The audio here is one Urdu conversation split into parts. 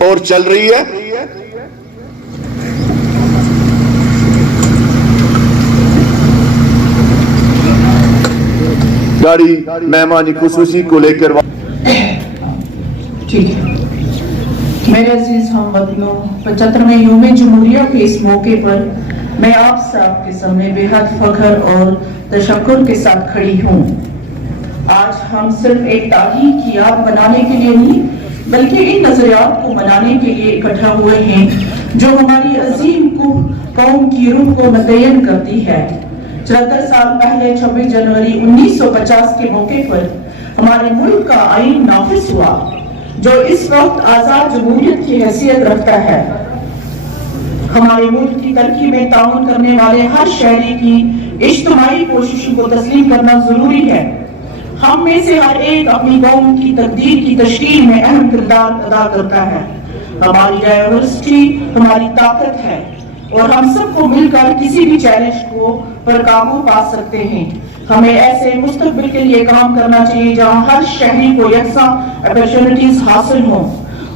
اور چل رہی ہے. گاڑی مہمان خصوصی کو لے کر ٹھیک ہے. میرے عزیز ہم وطنوں، 75ویں یوم جمہوریہ کے اس موقع پر میں آپ سب کے سامنے بے حد فخر اور تشکر کے ساتھ کھڑی ہوں. آج ہم صرف ایک تاریخ کی یاد بنانے کے لیے نہیں بلکہ ان نظریات کو منانے کے لیے اکٹھا ہوئے ہیں جو ہماری عظیم قوم کی روح کو متعین کرتی ہے. 74 سال پہلے 26 جنوری 1950 کے موقع پر ہمارے ملک کا آئین نافذ ہوا جو اس وقت آزاد جمہوریت کی حیثیت رکھتا ہے. ہمارے ملک کی ترقی میں تعاون کرنے والے ہر شہری کی اجتماعی کوششوں کو تسلیم کرنا ضروری ہے. ہم میں سے ہر ایک اپنی قوم کی تقدیر کی تشکیل میں اہم کردار ادا کرتا ہے. ہماری ڈائیورسٹی ہماری طاقت ہے اور ہم سب کو مل کر کسی بھی چیلنج کو پر قابو پا سکتے ہیں. ہمیں ایسے مستقبل کے لیے کام کرنا چاہیے جہاں ہر شہری کو یکساں اپرچونٹیز حاصل ہوں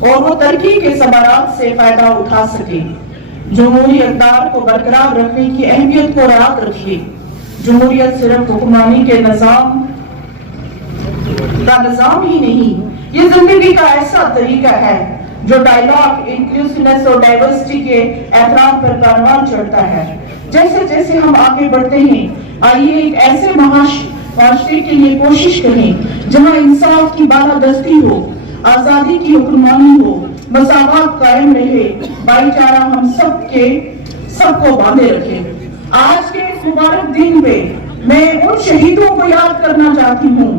اور وہ ترقی کے ثمرات سے فائدہ اٹھا سکے. جمہوری اقدار کو برقرار رکھنے کی اہمیت کو رعایت رکھیے. جمہوریت صرف حکمرانی کے نظام ہی نہیں، یہ زندگی کا ایسا طریقہ ہے جو ڈائلاگ، انکلوسیونیس اور ڈائیورسٹی کے احترام پر پروان چڑھتا ہے. جیسے جیسے ہم آگے بڑھتے ہیں آئیے ایک ایسے معاشرے کے لیے کوشش کریں جہاں انصاف کی بالادستی ہو، آزادی کی حکمرانی ہو، مساوات قائم رہے، بھائی چارہ ہم سب کو باندھے رکھے. آج کے اس مبارک دن پہ میں ان شہیدوں کو یاد کرنا چاہتی ہوں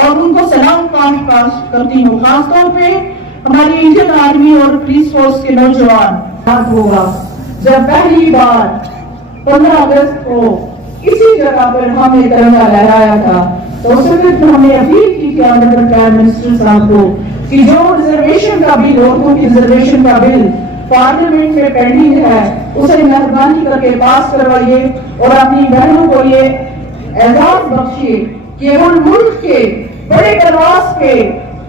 اور ان کو سلام پیش کرتی ہوں. خاص طور پہ ہماری انڈین آرمی اور پولیس فورس کے نوجوان. یاد ہوگا جب پہلی بار 15 اگست کو اسی جگہ پر ہم نے ترنگا لہرایا تھا تو اس وقت ہم نے اپیل کی تھی آنریبل پرائم منسٹر صاحب کو کہ جو ریزرویشن کا بل، اردو کی ریزرویشن کا بل پارلیمنٹ میں پینڈنگ ہے اسے مہربانی کر کے پاس کروائیے اور اپنی بہنوں کو یہ اعزاز بخشیے کہ وہ ملک کے بڑے پرواز پہ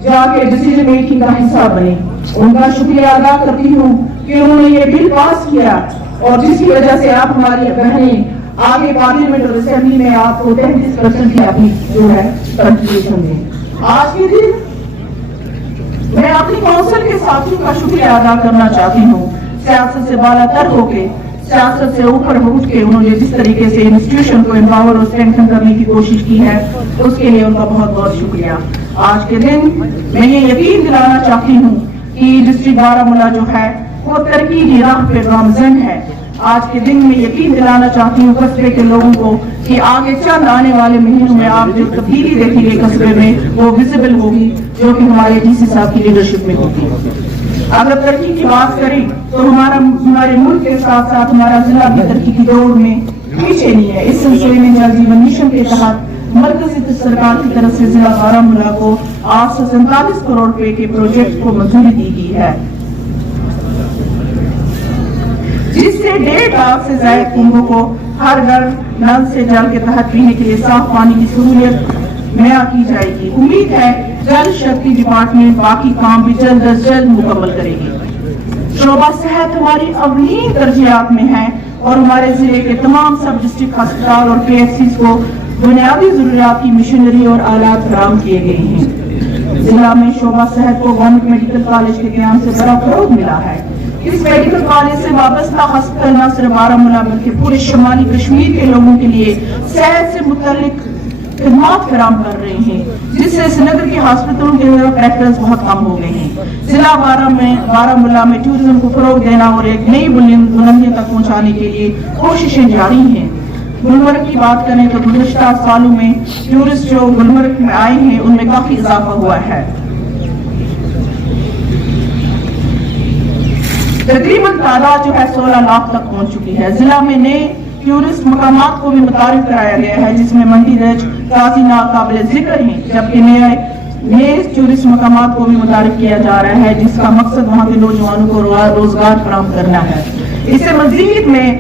جا کے ڈیسیژن میکنگ کا حصہ بنے. ان کا شکریہ ادا کرتی ہوں کہ انہوں نے یہ بل پاس کیا اور جس کی وجہ سے آپ ہماری بہنیں آگے پارلیمنٹ اور اسمبلی میں آپ کو 33% کی اپنی جو ہے کنٹریبیوشن دیں. آج کے دن میں اپنی کونسل کے ساتھیوں کا شکریہ ادا کرنا چاہتی ہوں. سیاست سے بالا تر ہو کے، سیاست سے اوپر اٹھ کے انہوں نے جس طریقے سے انسٹیٹیوشن کو امپاور اور اسٹرینتھن کرنے کی کوشش کی ہے اس کے لیے ان کا بہت بہت شکریہ. آج کے دن میں یہ یقین دلانا چاہتی ہوں کہ ڈسٹرکٹ بارہمولہ جو ہے وہ ترقی کی راہ پہ گامزن ہے. آج کے دن میں یقین دلانا چاہتی ہوں قصبے کے لوگوں کو کہ آگے چند آنے والے مہینوں میں آپ جو تبدیلی دیکھیں گے قصبے میں وہ ویزیبل ہوگی جو کہ ہمارے ڈی سی صاحب کی لیڈرشپ میں ہوگی. اگر ترقی کی بات کریں تو ہمارے ملک کے ساتھ ساتھ ہمارا ضلع بھی ترقی کی دوڑ میں پیچھے نہیں ہے. اس سلسلے میں جل جیون مشن کے تحت مرکزی سرکار کی طرف سے ضلع بارہمولہ کو 847 کروڑ روپے کے پروجیکٹ کو منظوری دی گئی ہے جس سے 1.5 لاکھ سے زائد کنبوں کو ہر گھر نل سے جل کے تحت پینے کے لیے صاف پانی کی سہولت مہیا کی جائے گی. امید ہے جل شکتی ڈپارٹمنٹ باقی کام بھی جلد از جلد مکمل کرے گی. شعبہ صحت ہماری اولین ترجیحات میں ہے اور ہمارے ضلع کے تمام سب ڈسٹرکٹ ہسپتال اور PHCs کو بنیادی ضروریات کی مشینری اور آلات فراہم کیے گئے ہیں. ضلع میں شعبہ صحت کو گورنمنٹ میڈیکل کالج کے قیام سے بڑا فروغ ملا ہے. اس میڈیکل کالج سے وابستہ ہسپتال نہ صرف بارہمولہ بلکہ پورے شمالی کشمیر کے لوگوں کے لیے صحت سے متعلق خدمات فراہم کر رہے ہیں جس سے سری نگر کے ہسپتالوں کے پریکٹس بہت کم ہو گئے ہیں. ضلع بارہمولہ میں ٹورزم کو فروغ دینا اور ایک نئی بلندیوں تک پہنچانے کے لیے کوششیں جاری ہیں. گلمرگ کی بات کریں تو گزشتہ سالوں میں ٹورسٹ جو گلمرگ میں آئے ہیں ان میں کافی اضافہ ہوا ہے. تقریباً تعداد جو ہے 16 لاکھ تک پہنچ چکی ہے. ضلع میں نئے ٹورسٹ مقامات کو بھی متعارف کرایا گیا ہے جس میں منڈی رج، قاضی ناگ قابل ذکر ہیں جبکہ نئے ٹورسٹ مقامات کو بھی متعارف کیا جا رہا ہے جس کا مقصد وہاں کے نوجوانوں کو روزگار فراہم کرنا ہے. اس سے مزید میں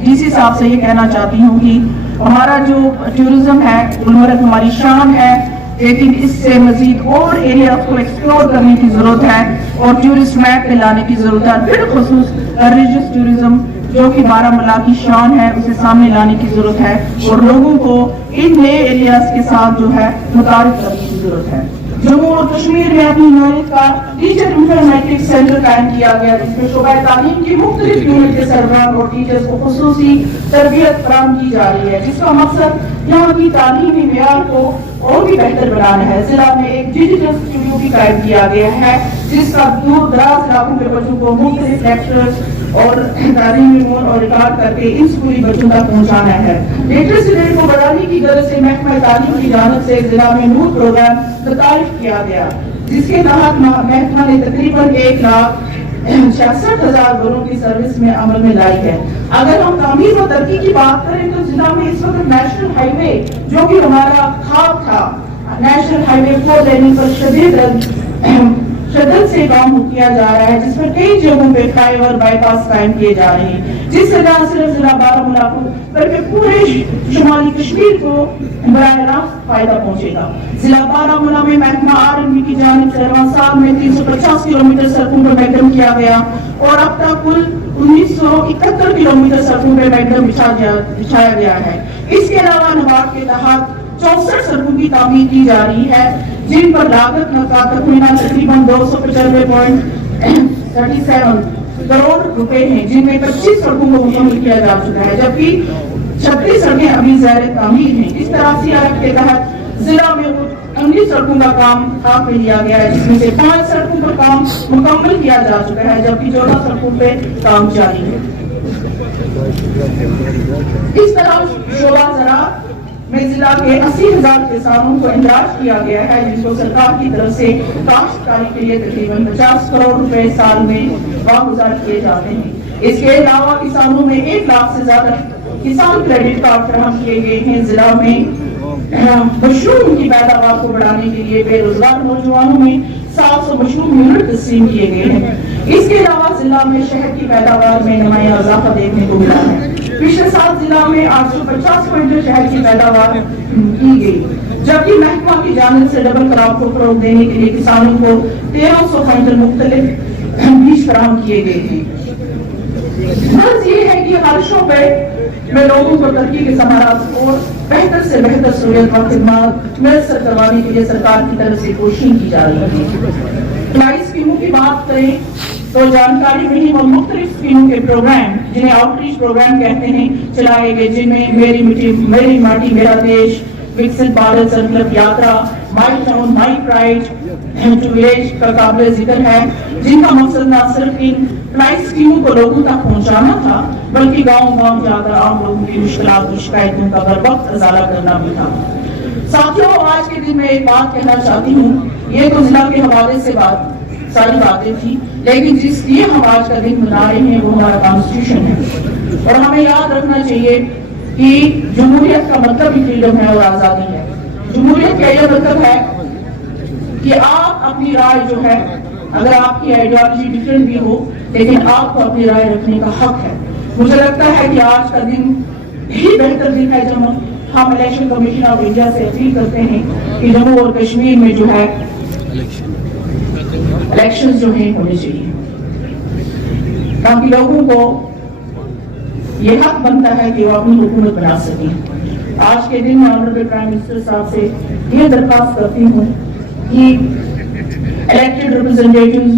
ڈی سی صاحب سے یہ کہنا چاہتی ہوں کہ ہمارا جو ٹورزم ہے گلمرگ ہماری شان ہے لیکن اس سے مزید اور ایریاز کو ایکسپلور کرنے کی ضرورت ہے اور ٹورسٹ میپ پہ لانے کی ضرورت ہے، بالخصوص ریلیجس ٹورزم جو کہ بارہمولہ کی شان ہے اسے سامنے لانے کی ضرورت ہے اور لوگوں کو ان نئے ایریاز کے ساتھ جو ہے متعارف کرنے کی ضرورت ہے۔ جموں اور کشمیر میں اپنی نوعیت کا ٹیچر انفارمیٹک سینٹر قائم کیا گیا جس میں شعبہ تعلیم کی مختلف یونٹ کے سربراہ اور ٹیچرز کو خصوصی تربیت فراہم کی جا رہی ہے، جس کا مقصد یہاں کی تعلیمی معیار کو اور بھی بہتر بنانا ہے۔ ضلع میں ایک ڈیجیٹل اسٹوڈیو بھی قائم کیا گیا ہے جس کا دور دراز علاقوں کے بچوں کو مختلف لیکچرز اور تعلیمی امور اور ریکارڈ کر کے ان اسکولی بچوں تک پہنچانا ہے۔ لٹریسی ریٹ کو بڑھانے کی غرض سے محکمہ تعلیم کی جانب سے ضلع میں نور پروگرام متعارف کیا گیا جس کے تحت محکمہ نے تقریباً 1,66,000 گھروں کی سروس میں عمل میں لائی ہے۔ اگر ہم تعمیر و ترقی کی بات کریں تو ضلع میں اس وقت نیشنل ہائی وے جو کہ ہمارا خواب تھا، نیشنل ہائی وے 4 لیننگ پر شدت سے کام کیا جا رہا ہے، جس پر کئی جگہوں پہ فلائی اوور بائی پاس قائم کیے جا رہے ہیں، جس سے نہ صرف ضلع بارہمولہ کو بلکہ پورے شمالی کشمیر کو براہ راست فائدہ پہنچے گا۔ ضلع بارہمولہ میں محکمہ RMB کی جانب سے رواں سال میں 350 کلومیٹر سڑکوں پر میکڈم کیا گیا اور اب تک کل 1971 کلومیٹر سڑکوں پہ میکڈم بچھایا گیا ہے۔ اس کے علاوہ نبات کے تحت 64 سڑکوں کی تعمیر کی جا رہی ہے جن پر لاگت تخمینہ تقریباً 295.37 کروڑ روپے ہیں، جن میں 25 سڑکوں کو مکمل کیا جا چکا ہے جبکہ 36 سڑکیں ابھی زیر تعمیر ہیں۔ اس طرح CRF کے تحت ضلع میں 19 سڑکوں کا کام ہاتھ میں لیا گیا ہے جس میں سے 5 سڑکوں پر کام مکمل کیا جا چکا ہے جبکہ 14 سڑکوں پہ کام جاری ہے۔ اس طرح شعبہ زراعت میں ضلع کے 80,000 کسانوں کو اندراج کیا گیا ہے جن کو سرکار کی طرف سے کاشتکاری کے لیے تقریباً 50 کروڑ روپے سال میں واگزار کیے جاتے ہیں۔ اس کے علاوہ کسانوں میں 1 لاکھ سے زیادہ کسان کریڈٹ کارڈ فراہم کیے گئے ہیں۔ ضلع میں مشروم کی پیداوار کو بڑھانے کے لیے بے روزگار نوجوانوں میں 700 مشروم یونٹ تقسیم کیے گئے ہیں۔ اس کے علاوہ ضلع میں شہد کی پیداوار میں نمایاں اضافہ دیکھنے کو ملا ہے۔ پچھلے سال ضلع میں 850 کوئنٹل شہد کی پیداوار کی گئی جبکہ محکمہ کی جانب سے ڈبل کراپ کو فروغ دینے کے لیے کسانوں کو 1300 کوئنٹل مختلف بیج فراہم کیے گئے ہیں۔ غرض یہ ہے کہ ہر شعبے میں لوگوں کو ترقی کے ثمرات اور بہتر سے بہتر سہولت و خدمات میسر کروانے کے لیے سرکار کی طرف سے کوششیں کی جا رہی ہیں۔ اپلائی اسکیموں کی بات کریں تو جانکاری مہم اور مختلف اسکیموں کے پروگرام جنہیں آؤٹ ریچ پروگرام کہتے ہیں چلائے گئے، جن میں میری ماٹی میرا دیش، وکست Bharat Sankalp Yatra, my town my pride to village کا قابل ذکر ہے، جن کا مقصد نہ صرف ان اپلائی اسکیموں کو لوگوں تک پہنچانا تھا بلکہ گاؤں گاؤں جا کر عام لوگوں کی مشکلات اور شکایتوں کا بر وقت ازالہ کرنا بھی تھا۔ ساتھیوں، آج کے دن میں ایک بات کہنا چاہتی ہوں، یہ تو ضلع کے حوالے سے ساری باتیں تھی، لیکن جس لیے ہم آج کا دن منا رہے ہیں وہ ہمارا کانسٹیٹیوشن ہے اور ہمیں یاد رکھنا چاہیے کہ جمہوریت کا مطلب ہی فریڈم ہے اور آزادی ہے۔ جمہوریت کا یہ مطلب ہے کہ آپ اپنی رائے جو ہے، اگر آپ کی آئیڈیالوجی ڈیفرنٹ بھی ہو لیکن آپ کو اپنی رائے رکھنے کا حق ہے۔ مجھے لگتا ہے کہ آج کا دن ہی بہتر دن ہے جب ہم الیکشن کمیشن آف انڈیا سے اپیل کرتے ہیں کہ جموں اور کشمیر میں جو ہے الیکشنز جو ہیں ہونے چاہیے تاکہ لوگوں کو یہ حق بنتا ہے کہ وہ اپنی حکومت بنا سکیں۔ آج کے دن میں آنریبل پرائم منسٹر صاحب سے یہ درخواست کرتی ہوں کہ الیکٹڈ ریپرزینٹیٹیوز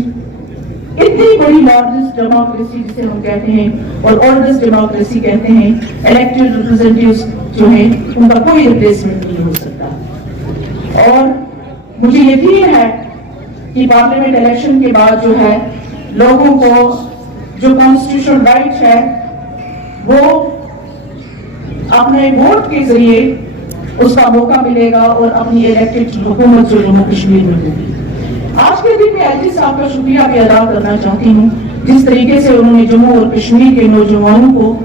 اتنی بڑی لارجسٹ ڈیموکریسی جسے ہم کہتے ہیں اور اولڈسٹ ڈیموکریسی کہتے ہیں، الیکٹڈ ریپرزینٹیٹیوز جو ہیں ان کا کوئی ریپلیسمنٹ نہیں ہو سکتا اور مجھے یقین ہے کہ پارلیمنٹ الیکشن کے بعد جو ہے لوگوں کو جو کانسٹیٹیوشن رائٹ ہے وہ اپنے ووٹ کے ذریعے اس کا موقع ملے گا اور اپنی الیکٹڈ حکومت جو جموں کشمیر میں ہوگی۔ آج کے دن میں ایل صاحب کا شکریہ بھی ادا کرنا چاہتی ہوں جس طریقے سے انہوں نے جموں اور کشمیر کے نوجوانوں کو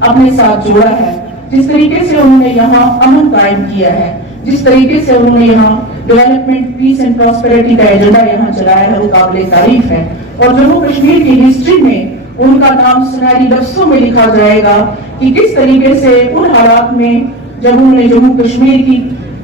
اپنے ساتھ جوڑا ہے، جس طریقے سے انہوں نے یہاں امن قائم کیا ہے، جس طریقے سے انہوں نے یہاں ڈیولپمنٹ، پیس اینڈ پراسپیرٹی کا ایجنڈا یہاں چلایا ہے، وہ قابل تعریف ہے اور جموں کشمیر کی ہسٹری میں ان کا نام سنہری لفظوں میں لکھا جائے گا کہ کس طریقے سے ان حالات میں جب انہوں نے جموں کشمیر کی